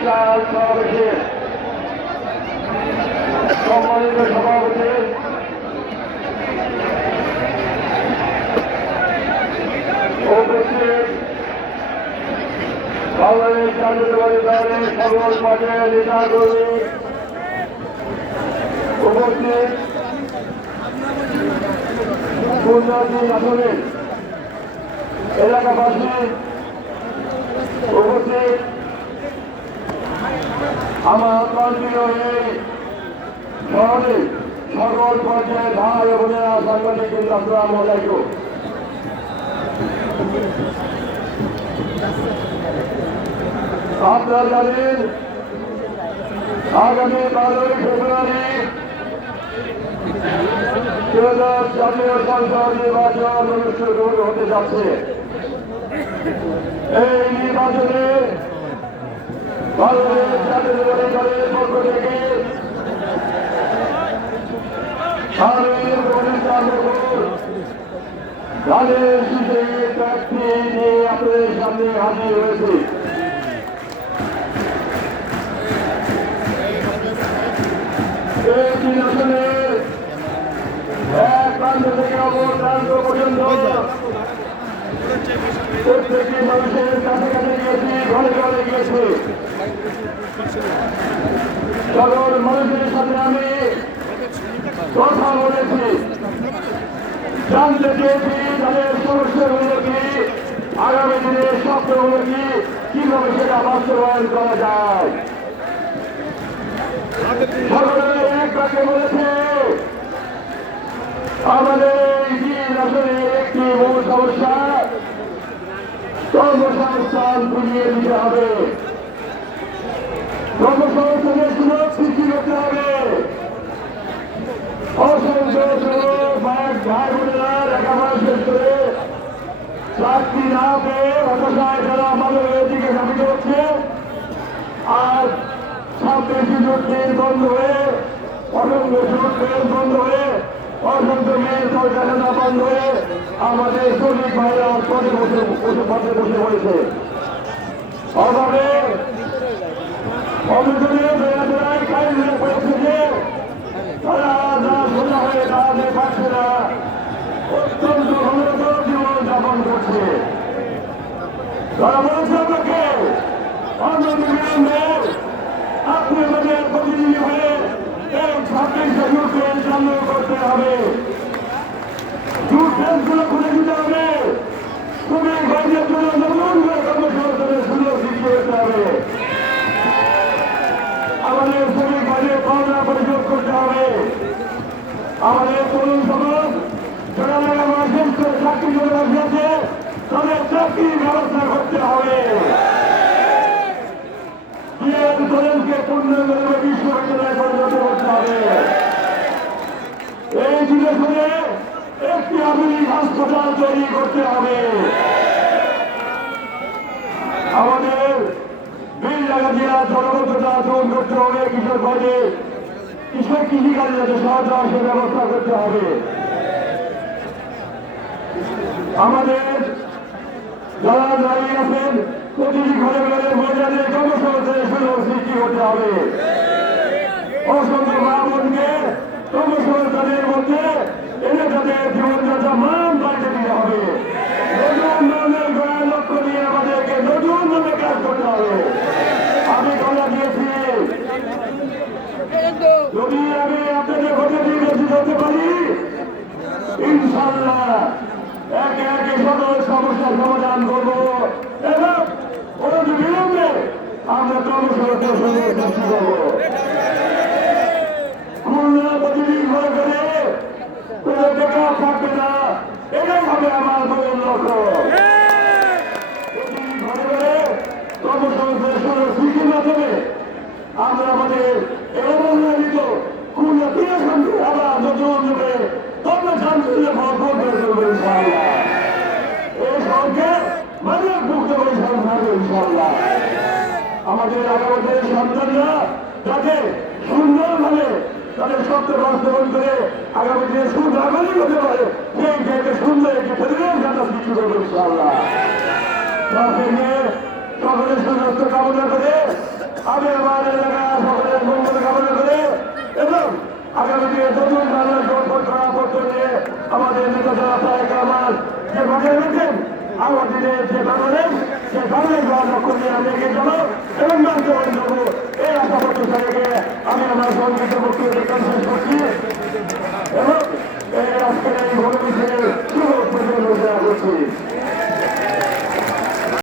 বিশাল সমাবেশের সম্মানিত সভাপতি উপস্থিত বাংলাদেশ জাতীয়তাবাদী দলের সকল পর্যায়ের নেতাকর্মী, উপস্থিত খুলনাটি আসনের এলাকাবাসী, উপস্থিত আমার প্রান্তীয় এই শহরের সকল পর্যায়ের ভাই বোনেরা, সাংবাদিক আসসালামু আলাইকুম। আপনারা জানেন আগামী 12ই ফেব্রুয়ারি জাতীয় সংসদ নির্বাচন অনুষ্ঠিত হতে যাচ্ছে। এই নির্বাচনে বাংলাদেশ জাতীয়তাবাদী দলের পক্ষ থেকে ধানের শীষে প্রার্থী নিয়ে আপনাদের সামনে হাজির হয়েছে। এই নির্বাচনে এক প্রান্ত থেকে অপর প্রান্ত পর্যন্ত প্রত্যেকটি মানুষের কাছে কাছে গিয়েছি, ঘরে ঘরে গিয়েছি। সকল মানুষের সাথে আমি কথা বলেছি, জানতে চেয়েছি তাদের সমস্যাগুলো কি, আগামী দিনের স্বপ্নগুলো কি, কিভাবে সেটা বাস্তবায়ন করা যায়। সকলে এক বাক্যে বলেছে আমাদের আসলে একটি মূল সমস্যা কর্মসংস্থান ফিরিয়ে দিতে হবে, কর্মসংস্থানের সুযোগ সৃষ্টি করতে হবে। অসংখ্য যুবক ভাই বোনেরা লেখাপড়া শেষ করে চাকরি না পেয়ে হতাশায় যারা আমাদের দিকে ঝাঁপিয়ে হচ্ছে, আর সামনে সুযোগ বন্ধ হয়ে, অসংখ্য সুযোগ বন্ধ হয়ে, অসংখ্য মেয়ের কলকারখানা বন্ধ হয়ে আমাদের শ্রমিক ভাইরা পথে বসে পড়েছে। অভাবে অভিযোগে বেড়াবেড়ায় কাজ হয়ে পড়েছে যে তারা যা সোজা হয়ে দাঁড়াতে পারছে না, অত্যন্ত ঘনত জীবন যাপন করছে। তারা বলেছে আপনাকে অন্যবিলম্বে আপনি আমাদের প্রতিনিধি হয়ে এই 26শে ট্রেন চালু করতে হবে, ট্রেনগুলো খুলে দিতে হবে, তুমি গরিবের জন্য নতুন করে কর্মসংস্থানের সুযোগ সৃষ্টি করতে হবে, আমাদের শ্রমিক ভাইদের পাওনা পরিশোধ করতে হবে, আমাদের তরুণ সমাজ যারা লেখাপড়া শেষ করে চাকরি করে বসেছে তাদের চাকরির ব্যবস্থা করতে হবে, পূর্ণাঙ্গভাবে বিশ্ববিদ্যালয়ে পরিণত করতে হবে। এই দিনে একটি আধুনিক হাসপাতাল তৈরি করতে হবে। আমাদের বীরগাছিয়া জলবদ্ধতা দূর করতে হবে, কৃষিকাজে যাতে সহজে ব্যবস্থা করতে হবে। আমাদের যারা দাঁড়িয়ে আছেন প্রতিটি ঘরে ঘরে মহিলাদের কর্মসংস্থানের সুযোগ সৃষ্টি করতে হবে। অসংখ্য মা বোনকে কর্মসংস্থানের মধ্যে এনে তাদের জীবনযাত্রা মান পাল্টে দিতে হবে। নতুন ধরনের গড়ার লক্ষ্য নিয়ে আমাদেরকে নতুন ভাবে কাজ করতে হবে। আমি কথা দিয়েছি যদি আমি আপনাদের ভোটে নির্বাচিত হতে পারি, ইনশাল্লাহ একে একে সকল সমস্যার সমাধান করবো এবং বিলম্বে আমরা কর্মসংস্থান সৃষ্টি করবো। খুলনা প্রতিদিন ঘরে ঘরে কোনো বেকার থাকবে না, এটাই হবে আমার মূল লক্ষ্য। প্রতিদিন ঘরে ঘরে কর্মসংস্থান সৃষ্টির মাধ্যমে আমরা আমাদের এলাকানিত খুলনা দিয়ে শান্তি আবার নতুন রূপে কর্মসংস্থানের ভরপুর করে তুলবো ইনশাআল্লাহ। এই সরকার মানব মুক্ত করে সংসার ইনশাআল্লাহ। আমাদের আগামী সন্তানরা যাতে সুন্দরভাবে তাদের স্বপ্ন বাস্তবায়ন করে আগামী দিনে সুনাগরিক হতে পারে, সেই জায়গায় সুন্দর একটি পরিবেশ যাতে সৃষ্টি করবো ইনশাআল্লাহ। সকলের সুস্বাস্থ্য কামনা করে আমি আমার এলাকার সকলের মঙ্গল কামনা করে এবং আগামী দিনে নতুন বাংলাদেশ গঠন করার পত্র নিয়ে আমাদের নেতা তারেক রহমান যে বাংলা রেখেছেন আগামী দিনে যে বাংলাদেশ সে বাংলাদেশ লক্ষ্য নিয়ে আমি এগিয়ে যাবো এবং বাস্তবায়ন করবো এই আশাপত্র থেকে আমি আমার সংগীত বক্তব্য শেষ করছি।